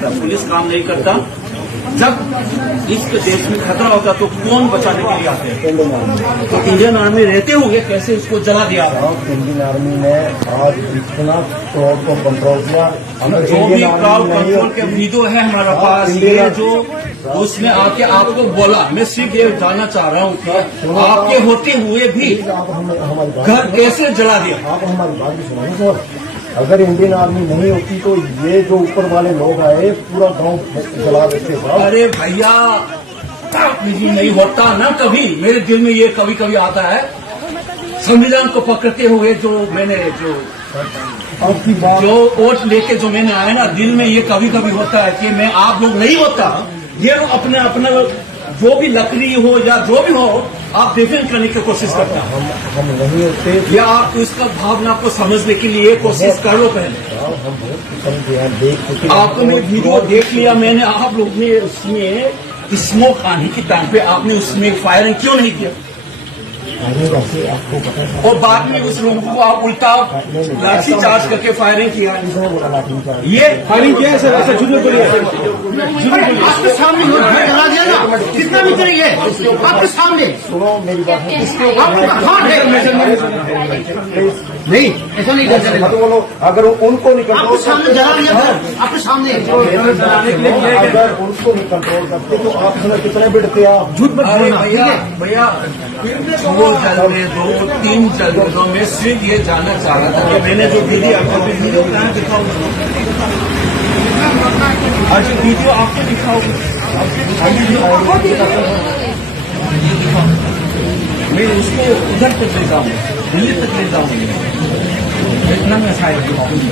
करता, पुलिस काम नहीं करता। जब इस देश में खतरा होता तो कौन बचाने के लिए आते हैं? तो इंडियन आर्मी रहते हुए कैसे उसको जला दिया? इंडियन आर्मी ने आज इतना क्राउड को कंट्रोल किया। जो भी क्राउड कंट्रोल के वीडियो है हमारे पास, ये जो उसने आके आपको बोला, मैं सिर्फ ये जानना चाह रहा हूँ कि आपके होते हुए भी घर कैसे जला दिया? आप हमारी बात भी सुनाइए सर। अगर इंडियन आर्मी नहीं होती तो ये जो ऊपर वाले लोग आए पूरा गांव जला देते। अरे भैया, नहीं होता ना कभी। मेरे दिल में ये कभी कभी आता है, संविधान को पकड़ते हुए जो मैंने जो वोट लेके जो मैंने आया ना, दिल में ये कभी कभी होता है कि मैं आप लोग नहीं होता, ये लोग अपने अपने जो भी लकड़ी हो या जो भी हो आप डिफेंड करने की कोशिश करता है। हम नहीं होते या आप इसका भावना को समझने के लिए कोशिश करो पहले। आपने वीडियो देख लिया मैंने, आप लोग ने उसमें स्मोक आने की टाइम पे आपने उसमें फायरिंग क्यों नहीं किया? आपको पता है और बाद में उस लोगों को आप उल्टा लाठी चार्ज करके फायरिंग किया। ये फायरिंग किया है सर, ऐसा झूठ मत बोलिए। आपके सामने करा दिया ना, कितना भी करेंगे आपके सामने। सुनो मेरी बात, नहीं ऐसा नहीं कर सकते। बोलो अगर उनको नहीं आपके सामने जला दिया था, आपके सामने। अगर उनको नहीं कंट्रोल करते तो आप कितने बिड़ते आप झूठ मत बोलना। भैया 2 जलने दो, 3 जलने दो। मैं सिर्फ ये जानना चाह रहा था कि मैंने जो वीडियो आपको वीडियो कहाँ दिखाऊँ? आज वीडियो आपको दिखाऊंगी, मैं उसको उधर तक ले जाऊँ, दिल्ली तक ले जाऊँ, इतना मैं शायद दिखाऊंगी।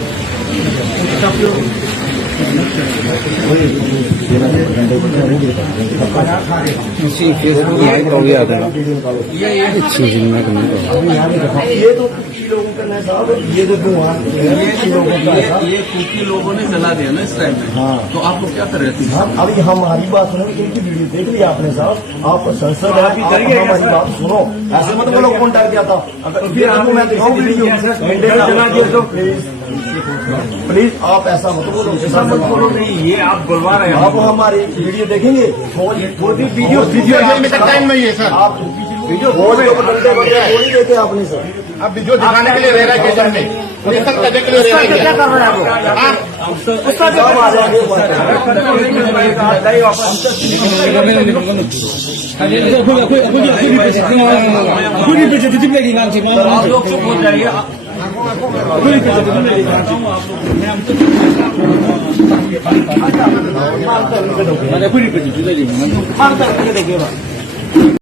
ये तो कुकी लोगों का नहीं साहब, ये तो ये कुकी लोगों ने जला दिया ना इस टाइम में। हाँ। तो आप लोग क्या कर रहे थे? अभी हमारी बात सुनो, इनकी वीडियो देख लिया आपने साहब। आप संसद है, आप हमारी बात सुनो, ऐसे मत बोलो कौन डर गया था। अगर फिर आपको मैं दिखाऊँ वीडियो जला दिया तो प्लीज आप ऐसा मत बोलो, ऐसा मत बोलो। नहीं, ये आप बुलवा रहे हैं। आप हमारी वीडियो देखेंगे, वीडियो टाइम नहीं है सर। आप वीडियो गोली देखे आपने सर। आप वीडियो दिखाने के लिए रह रहा है केजन में, करने के लिए रह रहा है। क्या कर रहे हैं आप? आप लोग चुप हो जाइए। आप